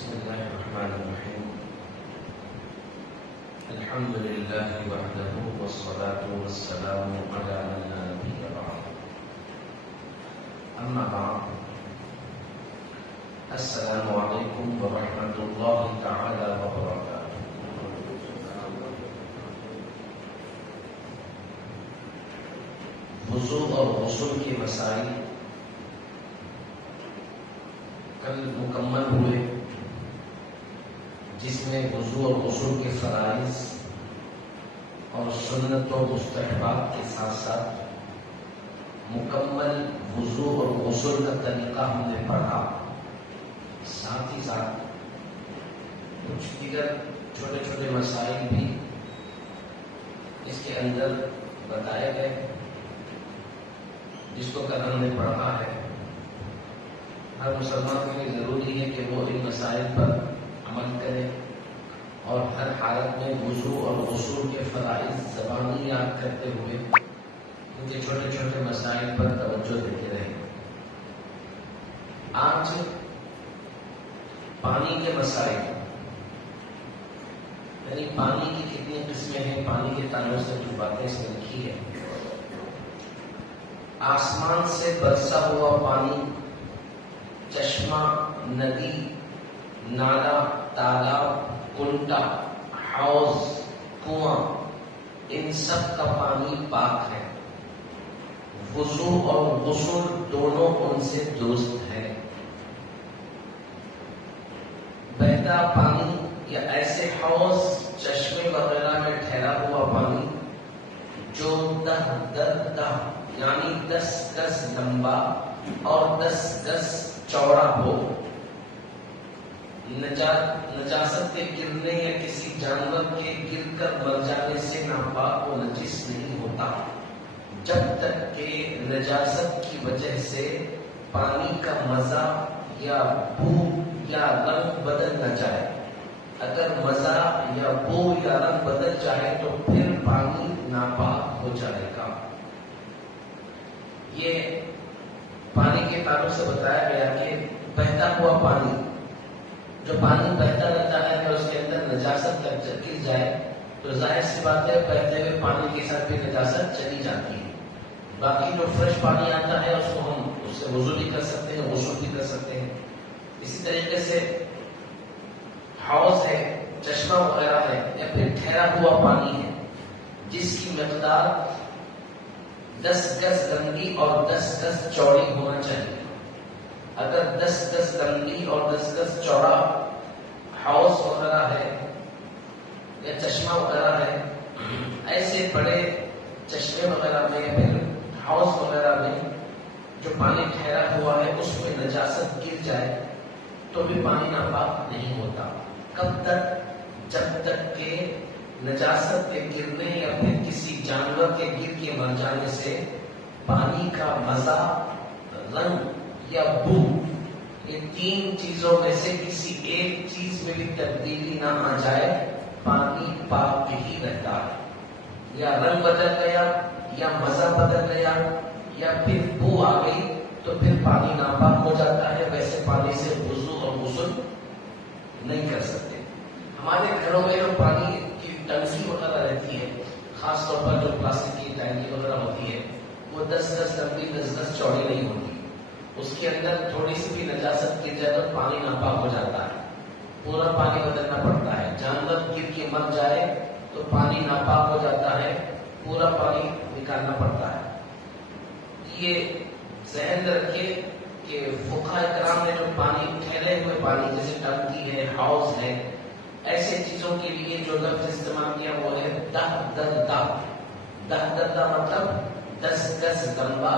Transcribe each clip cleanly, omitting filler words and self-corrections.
بسم الله الرحمن الرحيم. الحمد لله وحده والصلاة والسلام على من لا نبي بعده. أما بعد، السلام عليكم ورحمة الله تعالى وبركاته. وضو اور غسل کے مسائل کل مکمل ہوئے، جس میں وضو اور غسل کے فرائض اور سنت و مستحبات کے ساتھ ساتھ مکمل وضو اور غسل کا طریقہ ہم نے پڑھا. ساتھ ہی ساتھ کچھ دیگر چھوٹے چھوٹے مسائل بھی اس کے اندر بتائے گئے، جس کو کل ہم نے پڑھا ہے. ہر مسلمان کے لیے ضروری ہے کہ وہ ان مسائل پر عمل کرے اور ہر حالت میں وضو اور غسل کے فرائض زبانی یاد کرتے ہوئے ان کے چھوٹے چھوٹے مسائل پر توجہ دیتے رہے. آج پانی کے مسائل، یعنی پانی کی کتنی قسمیں ہیں، پانی کے تعلق سے جو باتیں اس میں لکھی ہے. آسمان سے برسا ہوا پانی، چشمہ، ندی، نالا، تالاب، کنڈا، حوض، کنواں، ان سب کا پانی پاک ہے. وضو اور غسل دونوں ان سے درست ہے. بہتا پانی یا ایسے حوض، چشمے وغیرہ میں ٹھہرا ہوا پانی جو دہ یعنی 10 گز لمبا اور 10 گز چوڑا ہو، نجاست کے گرنے یا کسی جانور کے گر کر مر جانے سے ناپاک و نجس نہیں ہوتا، جب تک کہ نجاست کی وجہ سے پانی کا مزہ یا بو یا رنگ بدل نہ جائے. اگر مزہ یا بو یا رنگ بدل جائے تو پھر پانی ناپاک ہو جائے گا. یہ پانی کے تعلق سے بتایا گیا کہ بہتا ہوا پانی، جو پانی بہتا رہتا ہے اگر اس کے اندر نجاست گر جائے تو ظاہر سی بات ہے بہتے ہوئے پانی کے ساتھ بھی نجاست چلی جاتی ہے. باقی جو فریش پانی آتا ہے اس کو ہم اس سے وضو بھی کر سکتے ہیں، غسل بھی کر سکتے ہیں. اسی طریقے سے حوض ہے، چشمہ وغیرہ ہے، یا پھر ٹھہرا ہوا پانی ہے جس کی مقدار 10 گز لمبی اور 10 گز چوڑی ہونا چاہیے. اگر 10 گز لمبی اور 10 گز چوڑا حوض وغیرہ ہے یا چشمہ وغیرہ ہے، ایسے بڑے چشمے وغیرہ میں یا پھر حوض وغیرہ میں جو پانی ٹھہرا ہوا ہے اس میں نجاست گر جائے تو بھی پانی ناپاک نہیں ہوتا. کب تک؟ جب تک کہ نجاست کے گرنے یا پھر کسی جانور کے گر کے مر جانے سے پانی کا مزہ، رنگ یا بو، یہ 3 چیزوں میں سے کسی ایک چیز میں بھی تبدیلی نہ آ جائے، پانی پاک ہی رہتا ہے. یا رنگ بدل گیا یا مزہ بدل گیا یا پھر بو آ گئی تو پھر پانی ناپاک ہو جاتا ہے. ویسے پانی سے وضو اور غسل نہیں کر سکتے. ہمارے گھروں میں جو پانی کی ٹنکی وغیرہ رہتی ہے، خاص طور پر جو پلاسٹک کی ٹینکی وغیرہ ہوتی ہے، وہ 10 گز لمبی 10 گز چوڑی نہیں ہوتی. اس کے اندر تھوڑی سی بھی نجاست گر جائے تو پانی ناپاک ہو جاتا ہے، پورا پانی بدلنا پڑتا ہے. جانور گر کے مر جائے تو پانی ناپاک ہو جاتا ہے، پورا پانی نکالنا پڑتا ہے. یہ ذہن میں رکھیے کہ فقہاء کرام نے جو پانی، ٹھہرے ہوئے پانی جیسے ٹنکی ہے، حوض ہے، ایسے چیزوں کے لیے جو لفظ استعمال کیا وہ ہے دہ دردا، مطلب 10 گز لمبا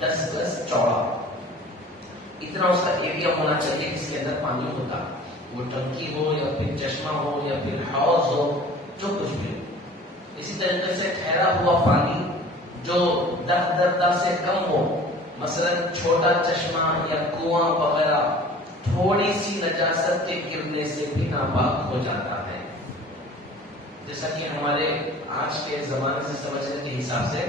10 گز چوڑا. اتنا اس کا ایریا ہونا چاہیے جس کے اندر پانی ہوتا، وہ ٹنکی ہو یا پھر چشمہ ہو یا پھر حوض ہو، جو کچھ بھی ہو. اسی طریقے سے ٹھہرا ہوا پانی جو 10 دردا سے کم ہو، مثلا چھوٹا چشمہ یا کنواں وغیرہ، تھوڑی سی نجاست کے گرنے سے بھی ناپاک ہو جاتا ہے. جیسا کہ ہمارے آج کے زمانے سے سمجھنے کے حساب سے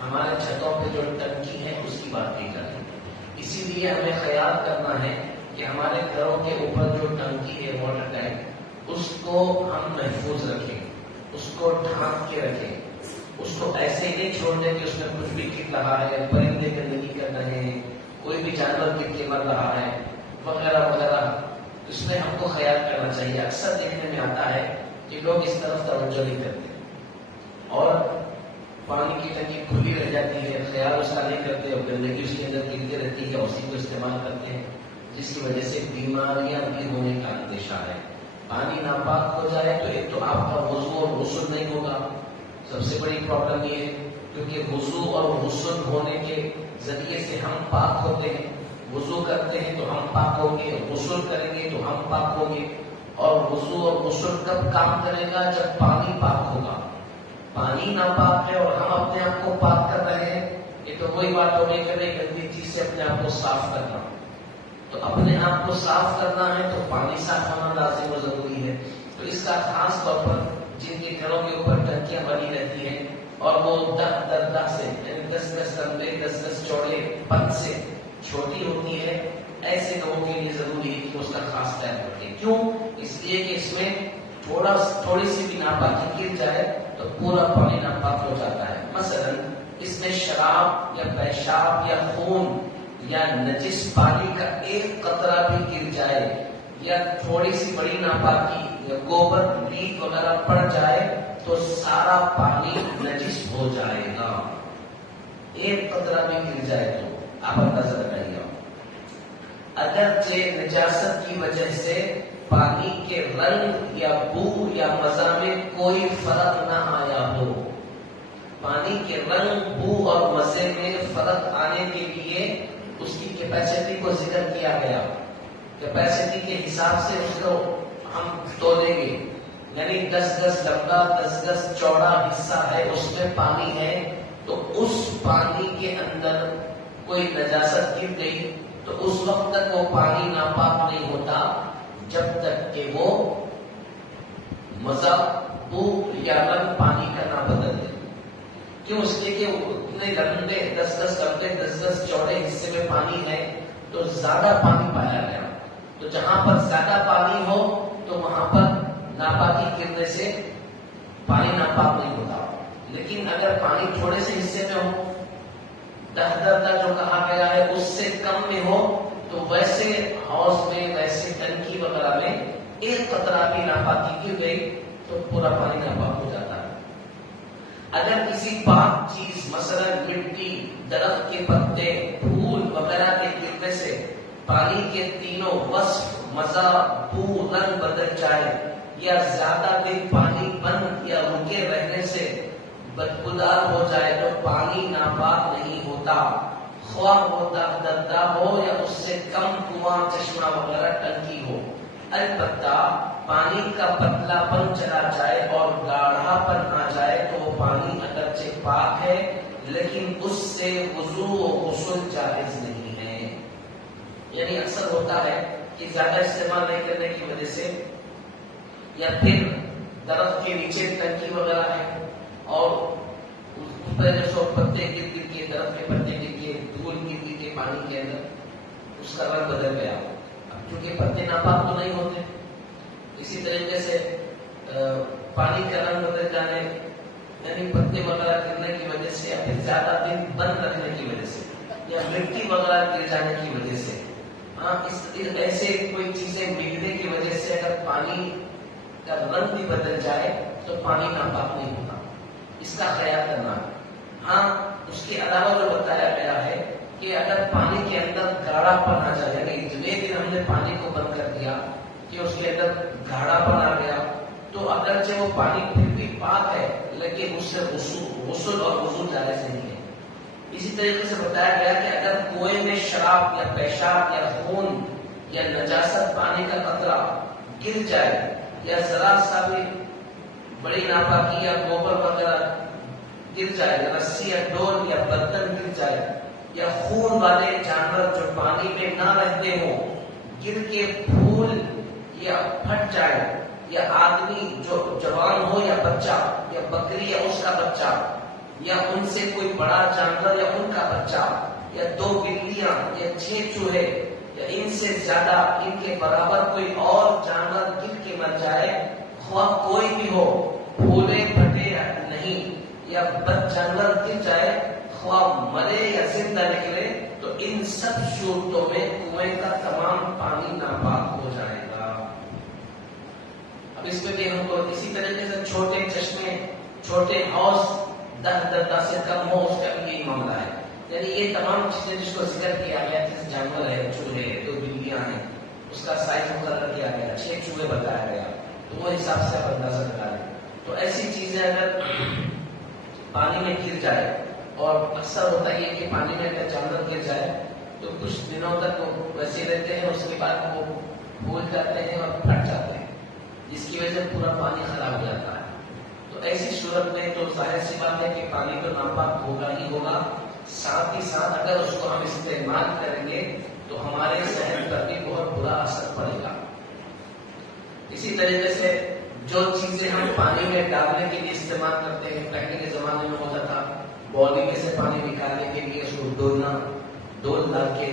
ہمارے چھتوں پہ جو ٹنکی ہے اس کی بات نہیں کر رہی. اسی لیے ہمیں خیال کرنا ہے کہ ہمارے گھروں کے اوپر جو ٹنکی ہے واٹر ٹینک اس کو ہم محفوظ رکھیں، اس کو ڈھانپ کے رکھیں، اس کو ایسے ہی نہیں چھوڑ دیں کہ اس میں کچھ بھی گر رہا ہے، پرندے گندگی کر رہے ہیں، کوئی بھی جانور گر کے مر رہا ہے وغیرہ وغیرہ. اس میں ہم کو خیال کرنا چاہیے. اکثر دیکھنے میں آتا ہے کہ لوگ اس طرف توجہ نہیں کرتے اور پانی کی ٹنکی کھلی رہ جاتی ہے، خیال اس کا نہیں کرتے اور گندگی اس کے اندر گرتی رہتی ہے، اسی کو استعمال کرتے ہیں، جس کی وجہ سے بیماریاں بھی ہونے کا اندیشہ ہے. پانی ناپاک ہو جائے تو ایک تو آپ کا وضو اور غسل نہیں ہوگا، سب سے بڑی پرابلم یہ ہے، کیونکہ وضو اور غسل ہونے کے ذریعے سے ہم پاک ہوتے ہیں. وضو کرتے ہیں تو ہم پاک ہوں گے، غسل کریں گے تو ہم پاک ہوں گے. اور وضو اور غسل کب کام کرے گا؟ جب پانی پاک ہوگا. پانی ناپاک ہے اور ہم اپنے آپ کو پاک کر رہے ہیں، یہ تو وہی بات ہو گئی کہ نہیں گندی چیز سے اپنے آپ کو صاف کرنا. تو اپنے آپ کو صاف کرنا ہے تو پانی صاف ہونا لازم و ضروری ہے. تو اس کا خاص طور پر جن کے گھروں کے اوپر ٹنکیاں بنی رہتی ہیں اور وہ 10 سے یعنی 10 لمبے 10 چوڑے پن سے چھوٹی ہوتی ہے، ایسے لوگوں کے لیے ضروری ہے کہ اس کا خاص خیال رکھیں. کیوں؟ اس لیے کہ اس میں تھوڑی سی بھی ناپاکی گر جائے تو پورا پانی ناپاک ہو جاتا ہے. مثلا اس میں شراب یا پیشاب یا خون یا نجس پانی کا ایک قطرہ بھی گر جائے یا تھوڑی سی بڑی ناپاکی یا گوبر لیک وغیرہ پڑ جائے تو سارا پانی نجس ہو جائے گا. ایک قطرہ بھی گر جائے تو آپ اندازہ لگائیے. اگرچہ نجاست کی وجہ سے پانی کے رنگ یا بو یا مزہ میں کوئی فرق نہ آیا ہو، پانی کے رنگ بو اور مزے میں فرق آنے کے لیے اس کی کیپیسٹی کو ذکر کیا گیا. کیپیسٹی کے حساب سے اس کو ہم تولیں گے، یعنی 10 لمبا 10 چوڑا حصہ ہے، اس میں پانی ہے تو اس پانی کے اندر کوئی نجاست گر گئی تو اس وقت تک وہ پانی ناپاک نہیں ہوتا جب تک کہ وہ مزہ بو یا رنگ پانی کا نہ بدل دے. کیوں؟ اس لیے کہ اتنے لمبے 10 لمبے 10 چوڑے حصے میں پانی ہے تو زیادہ پانی پایا گیا. تو جہاں پر زیادہ پانی ہو تو وہاں پر ناپاکی گرنے سے پانی ناپاک نہیں ہوتا. لیکن اگر پانی تھوڑے سے حصے میں ہو، 10 جو کہا گیا ہے اس سے کم میں ہو، تو ویسے ہاؤس میں ویسے ٹنکی وغیرہ میں ایک قطرہ بھی ناپاکی گر گئی تو پورا پانی ناپاک ہو جاتا ہے. اگر کسی پاک چیز مثلا مٹی، درخت کے پتے، پھول وغیرہ کے گرنے سے پانی کے تینوں وصف مزہ بو رنگ بدل جائے یا زیادہ دن پانی بند یا رکے رہنے سے بدبودار ہو جائے تو پانی ناپاک نہیں ہوتا، خواہ وہ دردہ ہو یا اس سے کم کنواں چشمہ وغیرہ ٹنکی ہو. البتہ پانی کا پتلا پن چلا جائے اور گاڑھا پن آ جائے تو وہ پانی اگرچہ پاک ہے لیکن اس سے وضو و غسل جائز نہیں ہے. یعنی اکثر ہوتا ہے کہ زیادہ استعمال نہیں کرنے کی وجہ سے یا پھر درخت کے نیچے ٹنکی وغیرہ ہے اور اس پر جو پتے گر کے درخت کے پتے گر کے دھول گر کے پانی کے اندر اس کا رنگ بدل گیا. اب چونکہ پتے ناپاک تو نہیں ہوتے، اسی طریقے سے پانی کا رنگ بدل جانے یعنی پتے وغیرہ گرنے کی وجہ سے یا پھر زیادہ دن بند رکھنے کی وجہ سے یا مٹی وغیرہ گر جانے کی وجہ سے، ایسے کوئی چیزیں بگڑنے کی وجہ سے اگر پانی کا رنگ بھی بدل جائے تو پانی ناپاک نہیں ہوتا. اس کا خیال کرنا. ہاں اس کے علاوہ جو بتایا گیا ہے کہ اگر پانی کے اندر گاڑھا پن آ جائے، یعنی جتنے دن ہم نے پانی کو بند کر دیا کہ اس کے اندر گاڑھا پن آ گیا تو اگرچہ وہ پانی پھر بھی پاک ہے لیکن اس سے غسل اور وضو جائز نہیں ہے. اسی طریقے سے بتایا گیا کہ اگر کنویں میں شراب یا پیشاب یا خون یا نجاست پانی کا قطرہ گر جائے یا ذرا سا بھی بڑی ناپاکی یا گوبر وغیرہ گر جائے یا رسی یا ڈول یا برتن گر جائے یا خون والے جانور جو پانی میں نہ رہتے ہوں گر کے پھول یا پھٹ جائے یا آدمی جو جوان ہو یا بچہ یا بکری یا اس کا بچہ یا ان سے کوئی بڑا جانور یا ان کا بچہ یا 2 بلیاں یا 6 چوہے یا ان سے زیادہ ان کے برابر کوئی اور جانور گر کے مر جائے، خواہ کوئی بھی ہو، پھولے پھٹے نہیں، یا بد جانور گر جائے، خواہ مرے یا زندہ نکلے، تو ان سب صورتوں میں کنویں کا تمام پانی ناپاک ہو جائے گا۔ اب اس میں بھی ہم کو اسی طریقے سے چھوٹے چشمے، چھوٹے حوض 10 سے کم ہو، اس کا بھی یہی معاملہ ہے۔ یعنی یہ تمام چیزیں جس کو ذکر کیا گیا، جس جانور ہے، چوہے، 2 بلیاں ہیں، اس کا سائز مقرر کیا گیا، 6 چوہے بتایا گیا، تو وہ حساب سے آپ اندازہ لگا لیں۔ تو ایسی چیزیں اگر پانی میں گر جائے، اور اکثر ہوتا ہے کہ پانی میں اگر جانور گر جائے تو کچھ دنوں تک وہ ویسے رہتے ہیں، اس کے بعد وہ پھول جاتے ہیں اور پھٹ جاتے ہیں، جس کی وجہ سے پورا پانی خراب ہو جاتا ہے۔ تو ایسی صورت میں تو ظاہر سی بات ہے کہ پانی تو ناپاک ہوگا ہی ہوگا، ساتھ ہی ساتھ اگر اس کو ہم استعمال کریں گے تو ہمارے صحت پر بھی بہت برا اثر پڑے گا۔ اسی طریقے سے جو چیزیں ہم پانی میں ڈالنے کے لیے استعمال کرتے ہیں، پہلے کے زمانے میں ہوتا تھا بولی میں سے پانی نکالنے کے لیے اس کو ڈول ڈال کے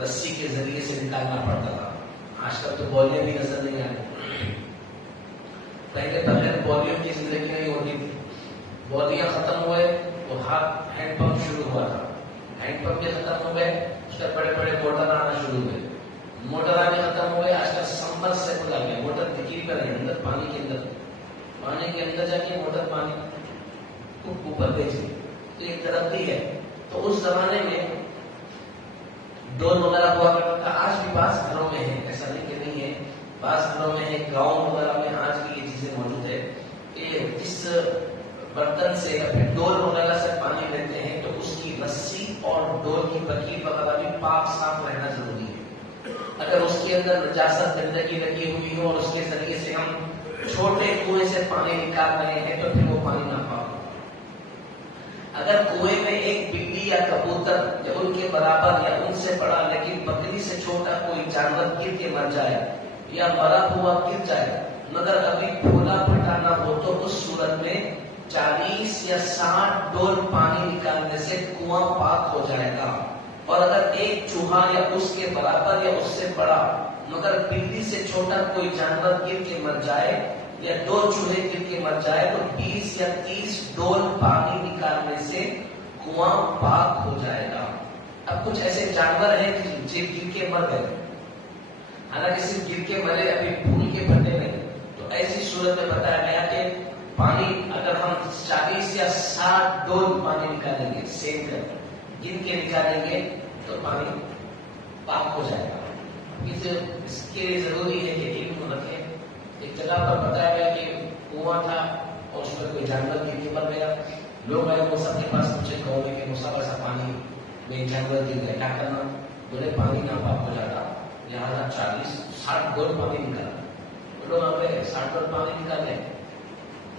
رسی کے ذریعے سے نکالنا پڑتا تھا۔ آج کل تو بولیاں بھی نظر نہیں آتی، پہلے بغیر بولیوں کی زندگی نہیں ہوتی تھی۔ بولیاں ختم ہوئے تو ہینڈ پمپ شروع ہوا تھا، ہینڈ پمپ بھی ختم ہو گئے، اس کے بڑے بڑے موٹر آنا شروع ہوئے، موٹر آنے ختم ہو گئے، آج کل سمرسیبل آ گیا، موٹر دکھی پر ہے اندر پانی کے اندر جا کے موٹر پانی کو اوپر بھیجے، تو ایک ترقی ہے۔ تو اس زمانے میں ڈول وغیرہ ہوا کرتا تھا، آج بھی بعض گھروں میں ہے، ایسا نہیں کہ نہیں ہے، بعض گھروں میں ہے، گاؤں وغیرہ میں آج بھی یہ چیزیں موجود ہے کہ جس برتن سے یا پھر ڈول وغیرہ سے پانی لیتے ہیں تو اس کی رسی اور ڈول کی بکیر وغیرہ بھی پاک صاف رہنا ضروری ہے۔ اگر اس کے اندر نجاست گندگی لگی ہوئی ہو اور اس کے ذریعے سے ہم چھوٹے کنویں سے پانی نکال رہے ہیں تو پھر وہ پانی ناپاک ہو۔ اگر کنویں میں ایک بلی یا کبوتر یا ان کے برابر یا ان سے بڑا لیکن بکری سے چھوٹا کوئی جانور گر کے مر جائے یا مرا ہوا گر جائے مگر ابھی پھولا پھٹا نہ ہو، تو اس صورت میں 40 یا 60 ڈول پانی نکالنے سے کنواں پاک ہو جائے گا۔ اور اگر ایک چوہا یا اس کے برابر یا اس سے بڑا مگر بلی سے چھوٹا کوئی جانور گر کے مر جائے یا 2 چوہے گر کے مر جائے تو 20 یا 30 ڈول پانی نکالنے سے کنواں پاک ہو جائے گا۔ اب کچھ ایسے جانور ہیں جو گر کے مر گئے، حالانکہ صرف گر کے مرے، ابھی پھول کے پھٹے نہیں، تو ایسی صورت میں بتایا گیا کہ پانی اگر ہم 40 یا 60 ڈول پانی نکالیں گے، سیم کر گن کے نکالیں گے تو پانی پاک ہو جائے گا۔ اس کے لیے ضروری ہے کہ علم رکھیں۔ ایک جگہ پر بتایا گیا کہ کنواں تھا اور اس پر کوئی جانور گر کے مر گیا، لوگ آئے وہ سب کے پاس پوچھے کہو گے کہ مسافر سا پانی میں جانور گر گیا، کیا کرنا؟ بولے پانی ناپاک ہو جاتا، لہٰذا 40-60 ڈول پانی نکالا۔ وہ لوگ آ گئے 60 ڈول پانی نکالے،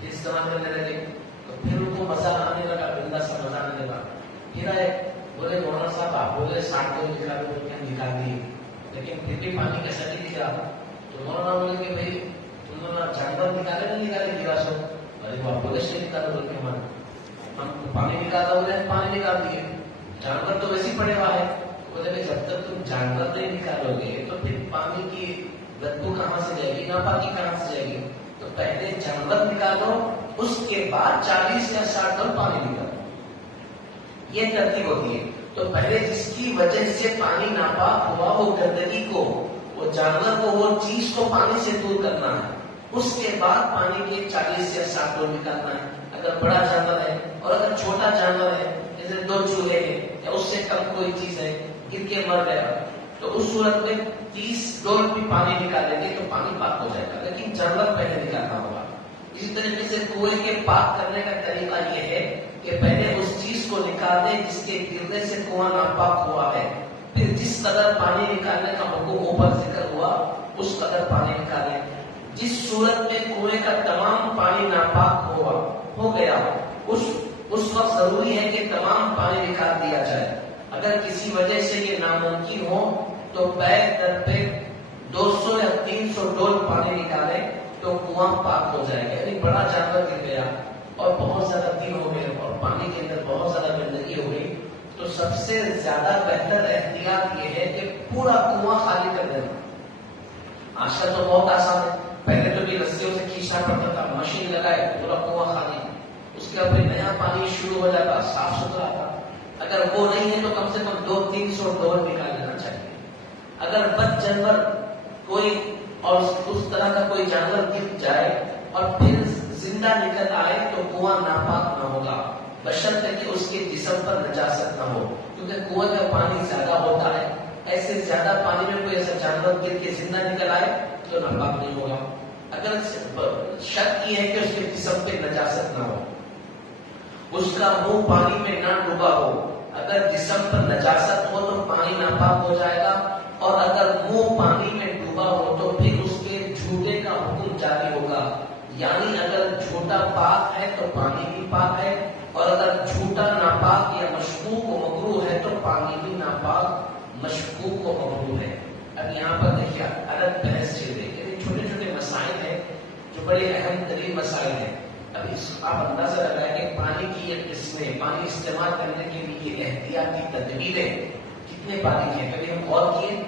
استعمال کرنے لگے، تو پھر ان کو مزہ آنے لگا، گندا سا مزہ آنے لگا۔ پھر آئے بولے مولانا صاحب آپ بولے 60 ڈول نکالے، بول کے ہم نکال دیے، لیکن پھر بھی پانی کیسا نہیں دکھ رہا؟ تو مولانا بولے کہ بھائی تم نے جانور نکالے نہیں نکالے گرا سو؟ ارے وہ آپ بولے سے نکالے، بول کے ہم پانی نکالتا بولے پانی نکال دیے، جانور تو ویسے پڑے ہوا ہے۔ بولے کہ جب تک تم جانور نہیں نکالو گے تو پھر پانی کی بدبو کہاں سے جائے گی، ناپاکی کہاں سے جائے گی؟ تو پہلے جانور نکالو، اس کے بعد 40 یا 60 ڈول پانی نکالو، یہ ترتیب ہوتی ہے۔ تو پہلے جس کی وجہ سے پانی ناپاک ہوا وہ گندگی کو، وہ جانور کو، وہ چیز کو پانی سے دور کرنا ہے، اس کے بعد پانی کے 40 یا 60 ڈول نکالنا ہے۔ اگر بڑا جانور ہے اور اگر چھوٹا جانور ہے جیسے 2 چوہے ہیں یا اس سے کم کوئی چیز ہے گر کے مر گیا، تو اس صورت میں 30 ڈول بھی پانی نکالیں گے تو پانی پاک ہو جائے گا، لیکن جانور پہلے نکالنا ہوگا۔ اسی طریقے سے کنویں کے پاک کرنے کا طریقہ یہ ہے کہ پہلے اس چیز کو نکال دیں جس کے گرنے سے کنواں ناپاک ہوا ہے، پھر جس قدر پانی نکالنے کا حکم اوپر ذکر ہوا اس قدر پانی نکالیں۔ جس صورت میں کنویں کا تمام پانی ناپاک ہو گیا اس وقت ضروری ہے کہ تمام پانی نکال دیا جائے۔ اگر کسی وجہ سے یہ ناممکن ہو تو بیگ در بیگ 200 یا 300 ڈول پانی نکالیں تو کنواں پاک ہو جائے گا۔ یعنی بڑا جانور گر گیا اور بہت زیادہ دن ہو گئے اور پانی کے اندر بہت زیادہ گندگی ہو گئی تو سب سے زیادہ بہتر احتیاط یہ ہے کہ پورا کنواں خالی کر دینا آج کل تو بہت آسان ہے، پہلے تو بھی رسیوں سے کھینچنا پڑتا تھا، مشین لگائے پورا کنواں خالی، اس کے بعد نیا پانی شروع ہو جاتا، صاف ستھرا تھا۔ اگر وہ نہیں ہے تو کم سے کم 200-300 ڈول نکال لینا چاہیے۔ اگر بد جانور کوئی اور اس طرح کا کوئی جانور گر جائے اور پھر زندہ نکل آئے تو کنواں ناپاک نہ ہوگا، بشرطے کہ اس کے جسم پر نجاست نہ ہو، کیونکہ کنویں کا پانی زیادہ ہوتا ہے، ایسے زیادہ پانی میں کوئی ایسا جانور گر کے زندہ نکل آئے تو ناپاک نہیں ہوگا۔ اگر شک یہ ہے کہ اس کے جسم پہ نجاست نہ ہو، اس کا منہ پانی میں نہ ڈوبا ہو، اگر جسم پر نجاست ہو تو پانی ناپاک ہو جائے گا، اور اگر منہ پانی میں ڈوبا ہو تو پھر اس کے جھوٹے کا حکم جاری ہوگا، یعنی اگر جھوٹا پاک ہے تو پانی بھی پاک ہے، اور اگر جھوٹا ناپاک یا مشکوک و مکروہ ہے تو پانی بھی ناپاک مشکوک و مکروہ ہے۔ اب یہاں پر دیکھیے الگ بحث چل رہی ہے، چھوٹے چھوٹے مسائل ہیں جو بڑے اہم ترین مسائل ہیں۔ اب آپ اندازہ لگائیں کہ پانی کی یہ قسمیں، پانی استعمال کرنے کے لیے احتیاطی تدبیریں کتنے پانی کے، کبھی ہم غور کیے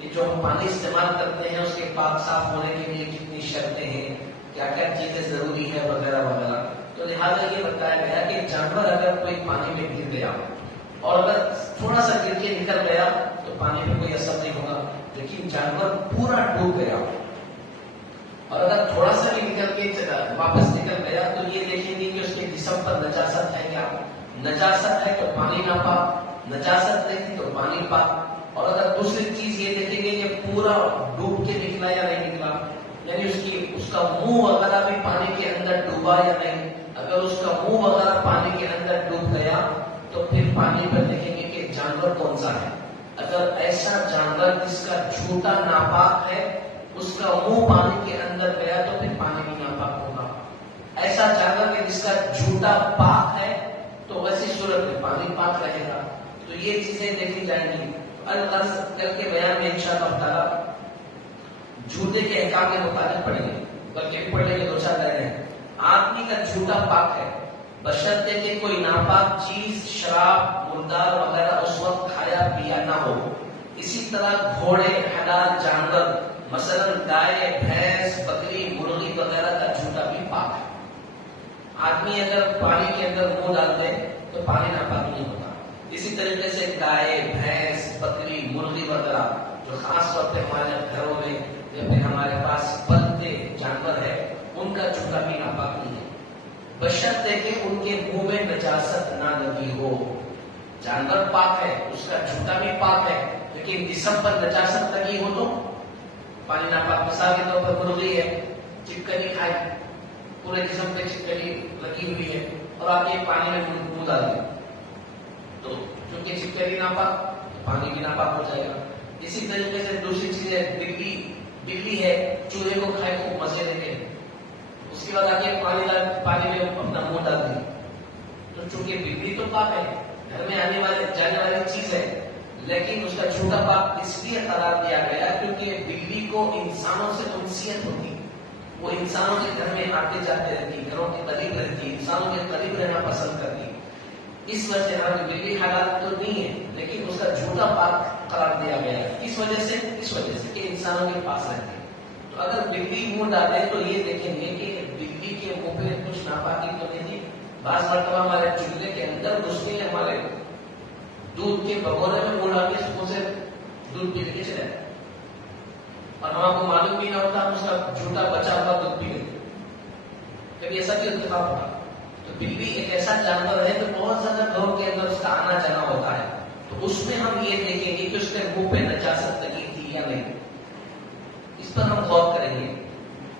کہ جو ہم پانی استعمال کرتے ہیں اس کے پاک صاف ہونے کے لیے کتنی شرطیں ہیں، کیا کیا چیزیں ضروری ہے وغیرہ وغیرہ۔ تو لہٰذا یہ بتایا گیا کہ جانور اگر کوئی پانی میں گر گیا اور اگر تھوڑا سا گر کے نکل گیا تو پانی میں کوئی اثر نہیں ہوگا، لیکن جانور پورا ڈوب گیا اور اگر تھوڑا سا بھی نکل کے واپس نکل گیا تو یہ دیکھیں گے کہ اس کے جسم پر نجاست ہے کیا، نجاست ہے تو پانی ناپاک، نجاست نہیں تھی تو پانی پاک، اور اگر دوسری چیز یہ دیکھیں گے کہ پورا ڈوب کے نکلا یا نہیں نکلا، یعنی اس کا منہ وغیرہ بھی پانی کے اندر ڈوبا یا نہیں، اگر اس کا منہ وغیرہ پانی کے اندر ڈوب گیا تو پھر پانی پر دیکھیں گے کہ جانور کون سا ہے۔ اگر ایسا جانور جس کا جھوٹا ناپاک ہے اس کا منہ پانی کے اندر گیا تو پھر پانی بھی ناپاک ہوگا، ایسا جانور کہ جس کا جھوٹا پاک ہے تو ویسی صورت میں پانی پاک رہے گا۔ تو یہ چیزیں دیکھی جائیں گی۔ الغرض کل کے بیان میں انشاءاللہ تعالی جھوٹے کے احکام کے متعلق پڑھیں گے، بلکہ بھی پڑھنے کے 2-4 لائنیں ہیں۔ آدمی کا جھوٹا پاک ہے بشرطے کہ کوئی ناپاک چیز، شراب، مردار وغیرہ اس وقت کھایا پیا نہ ہو۔ اسی طرح گھوڑے، حلال جانور مثلا گائے، بھینس، بکری، مرغی وغیرہ کا جھوٹا بھی پاک ہے۔ آدمی اگر پانی کے اندر منہ ڈال دے تو پانی ناپاک نہیں ہوتا۔ اسی طریقے سے گائے، بھینس، بکری، مرغی وغیرہ جو خاص طور پہ ہمارے گھروں میں یا پھر ہمارے پاس پلتے جانور ہے ان کا جھوٹا بھی ناپاک نہیں ہے، بشرطے کہ ان کے منہ میں نجاست نہ لگی ہو۔ جانور پاک ہے، اس کا جھوٹا بھی پاک ہے، لیکن جسم پر نجاست لگی ہو تو پانی ناپاک۔ مثال کے طور پر مرغی ہے، چپکلی کھائی، پورے جسم پہ چپکلی لگی ہوئی ہے اور آپ یہ پانی میں منہ ڈال دیں تو چونکہ چپکلی ناپاک تو پانی بھی ناپاک ہو جائے گا۔ اسی طریقے سے دوسری چیز ہے بلی ہے، چوہے کو کھائے خوب مزے لے کے، اس کے بعد آگے پانی میں اپنا منہ ڈال دیں تو چونکہ بلی تو پاک ہے، گھر میں جانے والی چیز ہے، لیکن اس کا جھوٹا پاک اس لیے قرار دیا گیا کیونکہ بلی کو انسانوں سے انسیت ہوتی، وہ انسانوں کے گھر میں آتے جاتے رہتی، گھروں کے قریب رہتی، انسانوں کے قریب رہنا پسند کرتی، اس وجہ سے بلی حلال تو نہیں ہے لیکن اس کا جھوٹا پاک قرار دیا گیا ہے۔ اس وجہ سے کہ انسانوں کے پاس رہتے ہیں۔ تو اگر بلی منہ ڈالے تو یہ دیکھیں گے کہ بلی کے منہ پہ کچھ ناپاکی تو نہیں تھی۔ بعض مرتبہ ہمارے چولہے کے اندر گھس کے ہمارے دودھ کے بگونے میں منہ ڈال کے اس سے دودھ پی کے چلے اور ہم کو معلوم بھی نہ ہوتا، ہم اس کا جھوٹا بچا ہوا دودھ پی گئے۔ کبھی ایسا بھی اتفاق ہوتا۔ تو بلی ایک ایسا جانور ہے تو بہت زیادہ گھروں کے اندر اس کا آنا جانا ہوتا ہے، تو اس میں ہم یہ دیکھیں گے کہ اس کے منہ پہ نجاست لگی تھی یا نہیں، اس پر ہم غور کریں گے۔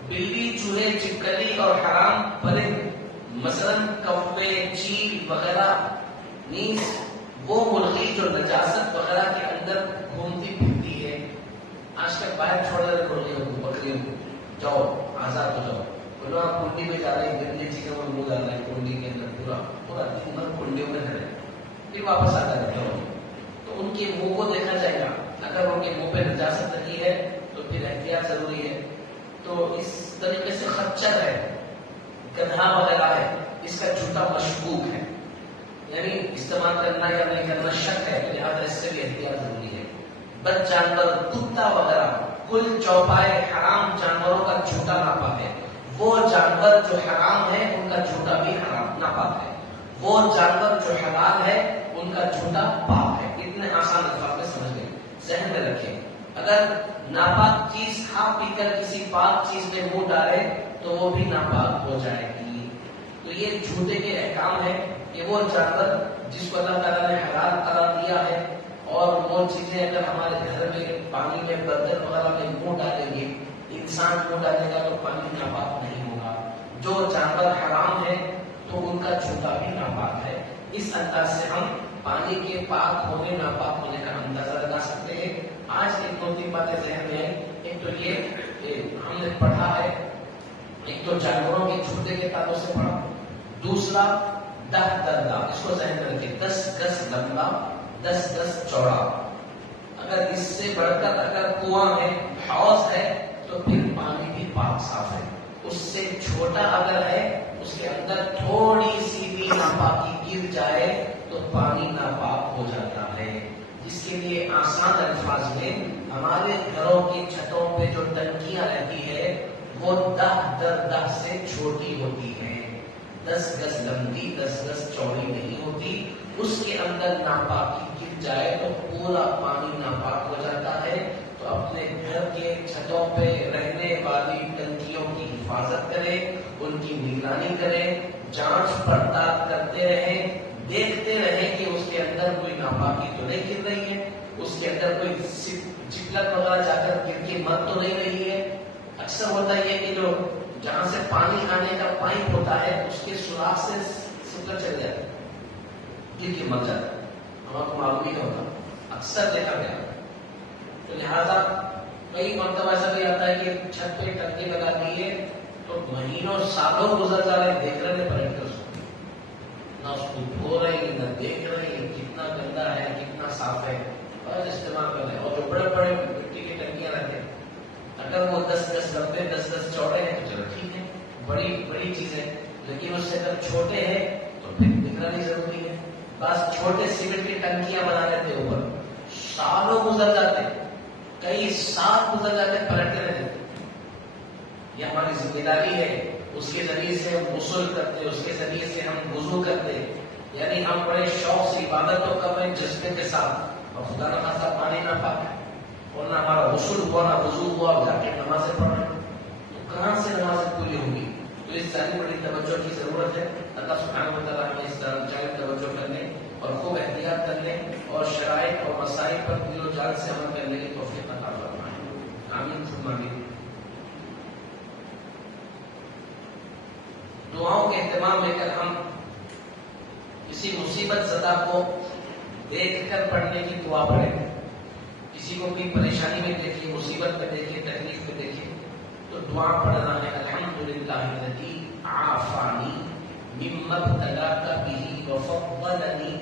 بلی، چوہے، چپکلی اور حرام پرند مثلا کوے، چیل وغیرہ، نیز وہ مرغی جو نجاست وغیرہ کے اندر گھومتی پھرتی ہے۔ آج تک باہر چھوڑ رہے مرغیوں کو، بکریوں کو، جاؤ آزاد ہو جاؤ، بولو آپ کنڈی میں جا رہے ہیں، گندی چیزوں میں منہ ڈال رہے ہیں، کنڈی کے اندر پورا دن بھر کنڈیوں میں رہے، پھر واپس آ جاتے ہیں، تو ان کے منہ کو دیکھا جائے گا، اگر ان کے منہ پہ نجاست لگی ہے تو پھر احتیاط ضروری ہے۔ تو اس طریقے سے خچر ہے، گدھا وغیرہ ہے، اس کا جھوٹا مشکوک ہے، یعنی استعمال کرنا یا نہیں کرنا شک ہے، لہٰذا اس سے بھی احتیاط ضروری ہے۔ بد جانور، کتا وغیرہ کل چوپائے حرام جانوروں کا جھوٹا ناپاک ہے. وہ جانور جو حرام ہے ان کا جھوٹا بھی حرام ناپاک ہے. وہ جانور جو حلال ہے ان کا جھوٹا پاک ہے. اتنے آسان الفاظ میں سمجھ گئے, ذہن میں رکھیں. اگر ناپاک چیز کھا پی کر کسی پاک چیز میں منہ ڈالے تو وہ بھی ناپاک ہو جائے گی. تو یہ جھوٹے کے احکام ہے کہ وہ جانور جس کو اللہ تعالیٰ نے حلال قرار دیا ہے اور وہ چیزیں اگر ہمارے گھر میں پانی میں برتن وغیرہ میں منہ ڈالیں گے, انسان منہ ڈالے گا تو پانی ناپاک نہیں ہوگا. جو جانور حرام ہے تو ان کا جھوٹا بھی ناپاک ہے. اس انداز سے ہم پانی کے پاک ہونے ناپاک ہونے کا اندازہ لگا سکتے ہیں. آج ایک دو تین باتیں ذہن میں آئی. ایک تو یہ ہم نے پڑھا ہے, ایک تو جانوروں کے جھوٹے کے تعلق سے پڑھا. دوسرا 10 دردا, اس کو ذہن میں رکھیں, 10 گز لمبا 10 گز چوڑا. اگر اس سے بڑھ کر اگر کنواں ہے, حوض ہے, تو پھر پانی بھی پاک صاف ہے. اس سے چھوٹا اگر ہے, اس کے اندر تھوڑی سی بھی ناپاکی گر جائے تو پانی ناپاک ہو جاتا ہے. اس کے لیے آسان الفاظ میں ہمارے گھروں کی چھتوں پہ جو ٹنکیاں رہتی ہے وہ 10 در 10 سے چھوٹی ہوتی ہے. 10 گز لمبی 10 گز چوڑی نہیں ہوتی. اس کے اندر ناپاکی گر جائے تو پورا پانی ناپاک ہو جاتا ہے. تو اپنے گھر کے چھتوں پہ رہنے والی ٹنکیوں کی حفاظت کریں, ان کی نگرانی کریں, جانچ پڑتال کرتے رہیں, دیکھتے رہیں کہ اس کے اندر کوئی ناپاکی تو نہیں گر رہی ہے, اس کے اندر کوئی چپلک وغیرہ جا کر گر کے مر تو نہیں رہی ہے. اکثر ہوتا یہ کہ جو جہاں سے پانی آنے کا پائپ ہوتا ہے اس کے سوراخ سے سپر چل جاتا ہے, گر کے مر جاتا ہے. ہمارا کو معلوم نہیں ہوتا, اکثر دیکھا گیا. تو لہٰذا کئی مرتبہ ایسا بھی آتا ہے کہ چھت پہ ٹنکی لگا دی ہے تو مہینوں سالوں گزر جا رہے, دیکھ رہے ہیں پلٹ کر نہ اس کو دھو رہے ہیں نہ دیکھ رہے ہیں کتنا گندا ہے کتنا صاف ہے, بس استعمال کر رہے ہیں. اور جو بڑے بڑے مٹی کی ٹنکیاں رہتے ہیں اگر وہ 10 گز لمبے 10 گز چوڑے ہیں تو چلو ٹھیک ہے, بڑی چیز ہے. لیکن اس سے اگر چھوٹے ہیں تو پھر نگرانی ضروری ہے. بس چھوٹے سیمنٹ کی ٹنکیاں بنا لیتے اوپر, سالوں گزر جاتے, کئی سال گزر جاتے, پلٹتے رہتے. یہ ہماری ذمہ داری ہے. اس کے ذریعے سے ہم غسل کرتے, اس کے ذریعے سے ہم وضو کرتے, یعنی ہم بڑے شوق سے عبادتوں کر رہے ہیں جذبے کے ساتھ, اور خدا نہ خاصا پانی نہ پاک ہے اور نہ ہمارا غسل ہوا نہ وضو ہوا, جا کے نمازیں پڑھ رہے ہیں تو کہاں سے نمازیں پوری ہوگی؟ تو اس ساری بڑی توجہ کی ضرورت ہے. اللہ سبحانہ و تعالیٰ ہمیں اس طرح جائز توجہ کرنے اور خوب احتیاط کرنے اور شرائط اور مسائل پر دل و جان سے عمل کرنے کی توفیق عطا فرمائے. آمین ثم آمین. دعاؤں کے اہتمام لے کر ہم کسی مصیبت زدہ کو دیکھ کر پڑھنے کی دعا پڑھیں. کسی کو کوئی پریشانی میں دیکھیے, مصیبت میں دیکھیے, تکلیف میں دیکھیے تو دعا پڑھنا ہے. الحمدللہ الذی عافانی مما ابتلاک بہ وفضلنی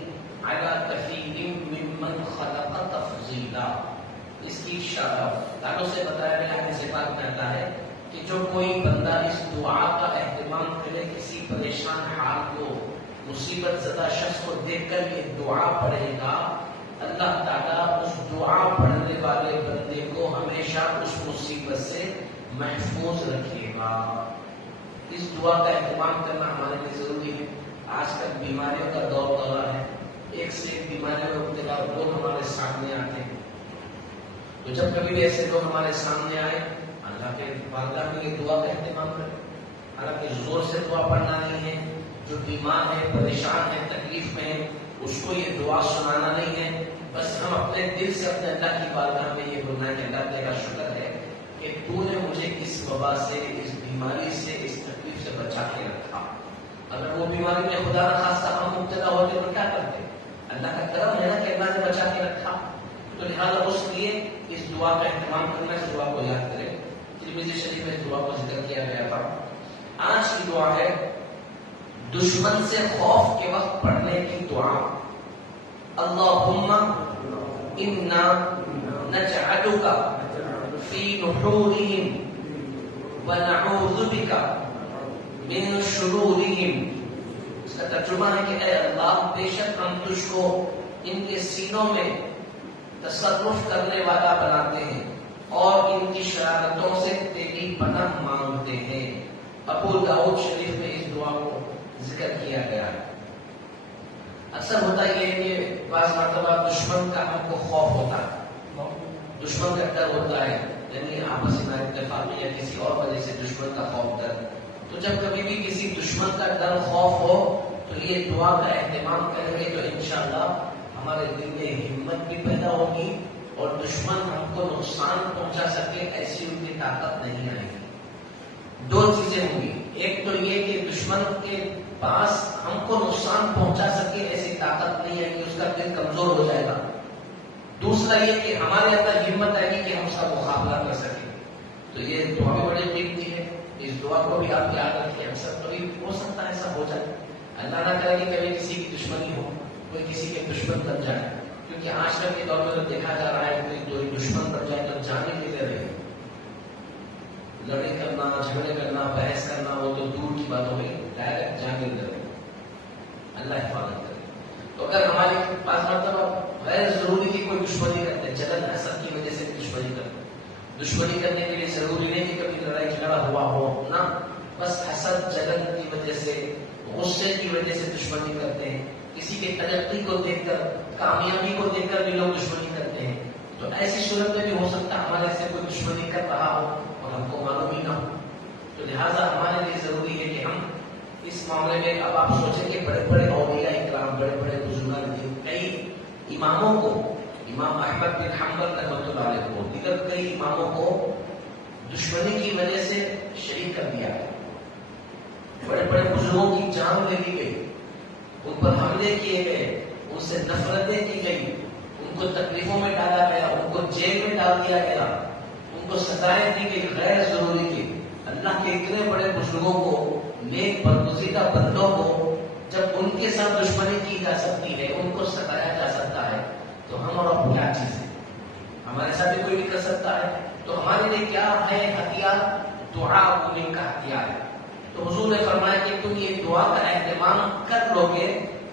علی کثیر ممن خلق تفضیلا. اس کی تعلق سے بتایا گیا حدیث پاک میں آتا ہے کہ جو کوئی بندہ اس دعا کا اہتمام کرے, کسی پریشان حال کو, مصیبت زدہ شخص کو دیکھ کر یہ دعا پڑھے گا, اللہ تعالیٰ اس دعا پڑھنے والے بندے کو ہمیشہ اس مصیبت سے محفوظ رکھے گا. اس دعا کا اہتمام کرنا ہمارے لیے ضروری ہے. آج کل بیماریوں کا دورہ ہے, ایک سے ایک بیماریوں میں مبتلا لوگ ہمارے سامنے آتے ہیں. تو جب کبھی بھی ایسے لوگ ہمارے سامنے آئے, اللہ کے بارگاہ میں یہ دعا کا اہتمام کریں. حالانکہ زور سے دعا پڑھنا نہیں ہے. جو بیمار ہے, پریشان ہے, تکلیف میں ہے, اس کو یہ دعا سنانا نہیں ہے. بس ہم اپنے دل سے اپنے اللہ کی بارگاہ میں یہ بولنا ہے کہ اللہ تعالیٰ کا شکر ہے کہ تو نے مجھے اس وبا سے, اس بیماری سے, اس تکلیف سے بچا کے رکھا. اگر وہ بیماری میں خدا نہ خاصہ ہم مبتلا ہوتے تو کیا کرتے؟ اللہ کا کرم ہے نا کہ اللہ نے بچا کے رکھا. تو لہٰذا اس لیے اس دعا کا اہتمام کرنا, اس دعا کو یاد کریں. ترمذی شریف میں اس دعا کو ذکر کیا گیا تھا. آج کی دعا ہے دشمن سے خوف کے وقت پڑھنے کی دعا. اللہم انا نجعلک فی نحورہم ونعوذ بک من شرورہم. اس کا ترجمہ ہے کہ اے اللہ, بے شک ہم تجھ کو ان کے سینوں میں تصرف کرنے والا بناتے ہیں اور ان کی شرارتوں سے تیری پناہ مانگتے ہیں۔ ابو داؤد شریف میں اس دعا کو ذکر کیا گیا ہے۔ اکثر ہوتا یہ ہے کہ بعض مرتبہ دشمن کا ہم کو خوف ہوتا ہے، دشمن کا ڈر ہوتا ہے، یعنی آپس میں اتفاق یا کسی اور وجہ سے دشمن کا خوف ڈر۔ تو جب کبھی بھی کسی دشمن کا ڈر خوف ہو تو یہ دعا کا اہتمام کریں گے تو انشاءاللہ ہمارے دل میں ہمت بھی پیدا ہوگی اور دشمن ہم کو نقصان پہنچا سکے ایسی ان کی طاقت نہیں آئے گی۔ دو چیزیں ہوں گی، ایک تو یہ کہ دشمن کے پاس ہم کو نقصان پہنچا سکے ایسی طاقت نہیں آئے گی، اس کا دل کمزور ہو جائے گا۔ دوسرا یہ کہ ہمارے اندر ہمت آئے گی کہ ہم اس کا مقابلہ کر سکیں۔ تو یہ دعا بھی بڑی قیمتی ہے، اس دعا کو بھی آپ یاد رکھیں۔ ہم سب کبھی ہو سکتا ہے ایسا ہو جائے، اللہ نہ کرے کہ کبھی کسی کی دشمنی ہو، کوئی کسی کے دشمن بن جائے، کیونکہ آج کل کے دور میں دیکھا جا رہا ہے کہ کوئی دشمن بن جائے تو جانے کے لیے رہے، لڑائی کرنا، جھگڑے کرنا، بحث کرنا وہ تو دور کی بات ہو گئی، ڈائریکٹ جانے کے لیے۔ اللہ حفاظت کرے۔ تو اگر ہمارے پاس مرتبہ غیر ضروری کی کوئی دشمنی کرتے ہیں، جلن حسد کی وجہ سے دشمنی کرتے ہیں، دشمنی کرنے کے لیے ضروری نہیں کہ کبھی لڑائی جھگڑا ہوا ہو، نہ، بس حسد جلن کی وجہ سے، غصے کی وجہ سے دشمنی کرتے ہیں، کسی کے ترقی کو دیکھ کر، کامیابی کو دیکھ کر بھی لوگ دشمنی کرتے ہیں۔ تو ایسی صورت میں بھی ہو سکتا ہے ہمارے سے کوئی دشمنی کر رہا ہو اور ہم کو معلوم ہی نہ ہو۔ تو لہٰذا ہمارے لیے ضروری ہے کہ ہم اس معاملے میں، اب آپ سوچیں کہ بڑے بڑے اولیاء اکرام، بڑے بڑے بزرگان دین، کئی اماموں کو، امام احمد بن حنبل رحمۃ اللہ علیہ کو، دیگر کئی اماموں کو دشمنی کی وجہ سے شہید کر دیا گیا، بڑے بڑے بزرگوں کی جان لے لی گئی، ان پر حملے کیے گئے، ان سے نفرتیں کی گئی، ان کو تکلیفوں میں ڈالا گیا، ان کو جیل میں ڈال دیا گیا، ان کو سزائیں دی گئی غیر ضروری کی۔ اللہ کے اتنے بڑے بزرگوں کو، نیک برگزیدہ بندوں کو جب ان کے ساتھ دشمنی کی جا سکتی ہے، ان کو ستایا جا سکتا ہے، تو ہم اور اب کیا چیز ہے؟ ہمارے ساتھ بھی کوئی بھی کر سکتا ہے۔ تو ہمارے لیے کیا ہے ہتھیار؟ دعا مومن کا ہتھیار ہے۔ تو حضور نے فرمایا کہ تم یہ دعا کا اہتمام کر لو گے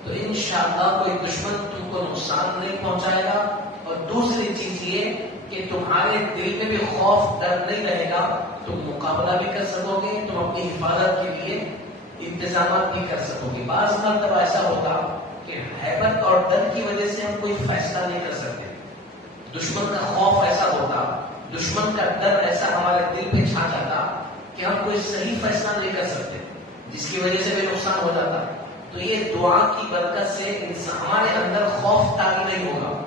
تو انشاءاللہ کوئی دشمن تم کو نقصان نہیں پہنچائے گا، اور دوسری چیز یہ کہ تمہارے دل میں بھی خوف ڈر نہیں رہے گا، تم مقابلہ بھی کر سکو گے، تم اپنی حفاظت کے لیے انتظامات بھی کر سکو گے۔ بعض مرتبہ ایسا ہوتا کہ ہیبت اور ڈر کی وجہ سے ہم کوئی فیصلہ نہیں کر سکتے، دشمن کا خوف ایسا ہوتا، دشمن کا ڈر ایسا ہمارے دل پہ چھا جاتا کہ ہم کوئی صحیح فیصلہ نہیں کر سکتے، جس کی وجہ سے بھی نقصان ہو جاتا ہے۔ تو یہ دعا کی برکت سے ہمارے اندر خوف طاری نہیں ہوگا،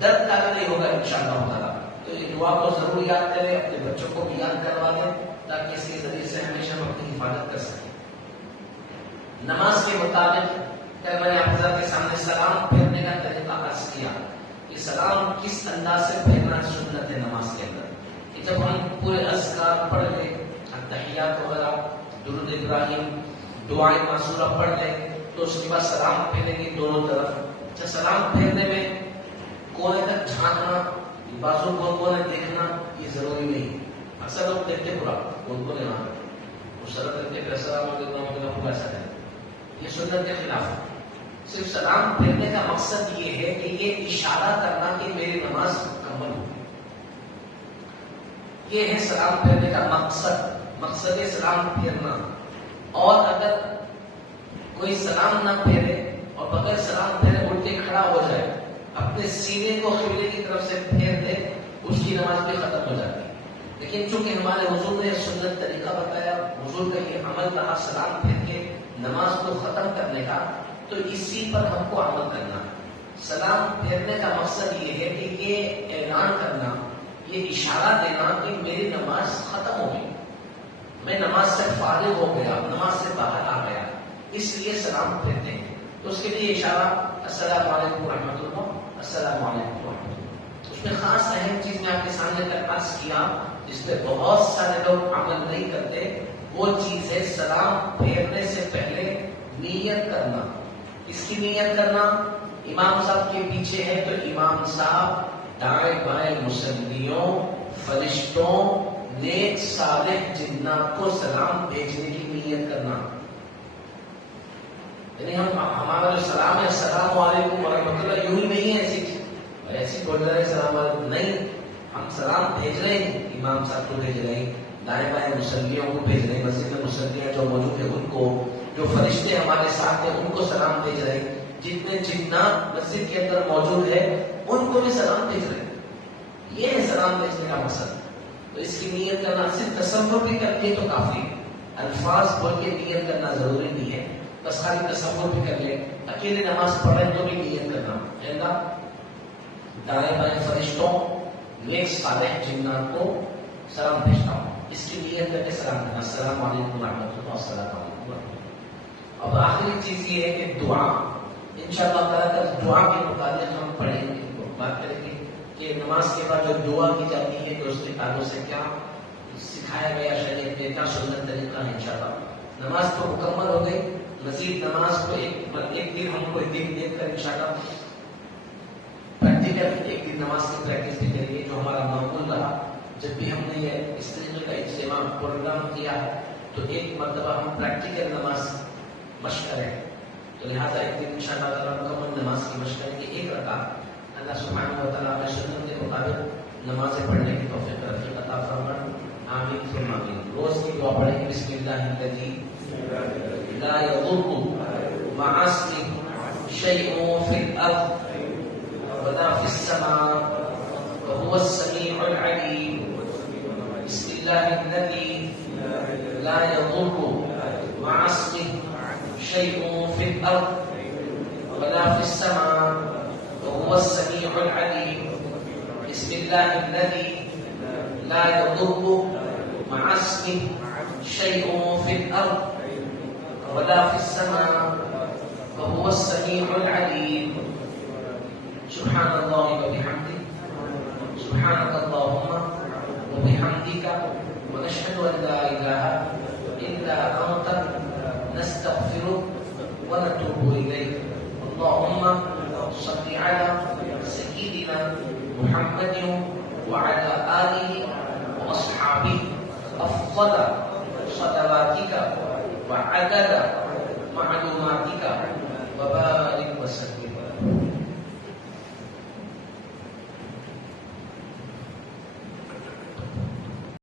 ڈر طاری نہیں ہوگا انشاءاللہ تعالیٰ۔ تو یہ دعا کو ضرور یاد کریں، اپنے بچوں کو بھی یاد کروا دیں تاکہ اس کے ذریعے سے ہمیشہ ہم اپنی حفاظت کر سکیں۔ نماز کے مطابق کل میں نے آپ حضرات کے سامنے سلام پھیرنے کا طریقہ عرض کیا کہ سلام کس انداز سے پھیرنا سنت ہے نماز کے اندر، کہ جب ہم پورے اذکار پڑھ لیں، تحیات وغیرہ، درود ابراہیم، دعائے معصورہ پڑھ لیں، تو اس کے بعد سلام پھیریں گے دونوں طرف۔ اچھا، سلام پھیرنے میں کونے تک جھانکنا، بازو کون کونے دیکھنا یہ ضروری نہیں۔ اکثر لوگ دیکھتے پورا کون کونے وہاں پہ مسرت رکھتے پھر السلام علیکم پورا ایسا ہے، یہ سنت کے خلاف ہے۔ صرف سلام پھیرنے کا مقصد یہ ہے کہ یہ اشارہ کرنا کہ میری نماز مکمل ہو، یہ ہے سلام پھیرنے کا مقصد ہے سلام پھیرنا۔ اور اگر کوئی سلام نہ پھیرے اور بغیر سلام پھیرے اٹھ کے کھڑا ہو جائے، اپنے سینے کو قبلے کی طرف سے پھیر دے، اس کی نماز بھی ختم ہو جاتی ہے۔ لیکن چونکہ ہمارے حضور نے سنت طریقہ بتایا، حضور کا یہ عمل رہا سلام پھیر کے نماز کو ختم کرنے کا، تو اسی پر ہم کو عمل کرنا ہے۔ سلام پھیرنے کا مقصد یہ ہے کہ یہ اعلان کرنا، یہ اشارہ دینا کہ میری نماز ختم ہو گئی، میں نماز سے فارغ ہو گیا، نماز سے باہر آ گیا، اس لیے سلام پھیرتے ہیں۔ تو اس کے لیے اشارہ السلام علیکم ورحمۃ اللہ، السلام علیکم ورحمۃ اللہ۔ اس میں خاص اہم چیز میں آپ کے سامنے تک عرض کیا جس پہ بہت سارے لوگ عمل نہیں کرتے، وہ چیز ہے سلام پھیرنے سے پہلے نیت کرنا۔ اس کی نیت کرنا، امام صاحب کے پیچھے ہے تو امام صاحب دائیں بائیں مصلیوں، فرشتوں، نیک صالح جنات کو سلام بھیجنے کی نیت کرنا۔ یعنی ہمارا جو سلام ہے السلام علیکم ورحمۃ اللہ، یوں ہی نہیں ہے ایسی بول رہے السلام علیکم، نہیں، ہم سلام بھیج رہے ہیں امام صاحب کو بھیج رہے ہیں، دائیں بائیں مسلیوں کو بھیج رہے ہیں، مسجد میں مسلیاں جو موجود ہیں ان کو، جو فرشتے ہمارے ساتھ ہیں ان کو سلام بھیج رہے ہیں، جتنے جنات مسجد کے اندر موجود ہے ان کو بھی سلام بھیج رہے ہیں۔ یہ ہے سلام بھیجنے کا مقصد۔ تو اس کی نیت کرنا، صرف تصور بھی کرتے تو کافی، الفاظ بول کے نیت کرنا ضروری نہیں ہے، بس خالی تصور بھی کر لیں، اکیلے نماز پڑھ رہے تو بھی نیت کرنا ہے نا، دائیں بائیں فرشتوں نیک صالح جنات کو سلام بھیجتا ہوں، اس کی نیت کر کے سلام کرنا، السلام علیکم ورحمۃ اللہ، السلام علیکم ورحمۃ اللہ۔ اب آخری چیز یہ ہے کہ دعا، انشاءاللہ تعالیٰ دعا کے متعلق ہم پڑھیں گے، بات کریں گے کہ نماز کے بعد جو دعا کی جاتی ہے تو اس کے تعلق سے کیا سکھایا گیا شریعت میں، کیا سنت طریقہ ہے۔ انشاءاللہ نماز تو مکمل ہو گئی، مزید نماز کو ایک دن ہم کو دن دیکھ کر انشاءاللہ پریکٹیکل ایک دن نماز کی پریکٹس بھی کریں گے، جو ہمارا معمول رہا۔ جب بھی ہم نے یہ اس طریقے کا اجتماع پروگرام کیا ہے تو ایک مرتبہ ہم پریکٹیکل نماز مشق کریں، تو لہٰذا ایک دن انشاءاللہ تعالیٰ مکمل نماز کی مشق کریں گے، ایک رکعت۔ اللہ سبحانہ و تعالیٰ اپنے سنت کے مطابق نمازیں پڑھنے کی توفیق رفیق عطا فرمائے، آمین ثم آمین۔ روز کی دعا پڑھیں گے، بسم اللہ الذی لا یضر مع اسمہ شیء فی الارض ولا فی السماء وهو السمیع العلیم، بسم اللہ الذی لا یضر مع اسمہ شیء فی الارض ولا فی السماء وهو السمیع العلیم، بسم اللہ الذی لا یضر مع اسمہ شیء فی الارض ولا فی السماء وهو السمیع العلیم، سبحان اللہ وبحمدہ، سبحانک اللہم وبحمدک، ونشہد ان لا الہ الا انت، نستغفرک ونتوب الیک۔ اللہم صل علی سیدنا محمد وعلى آلہ وأصحابہ أفضل صلواتک وعدد معلوماتک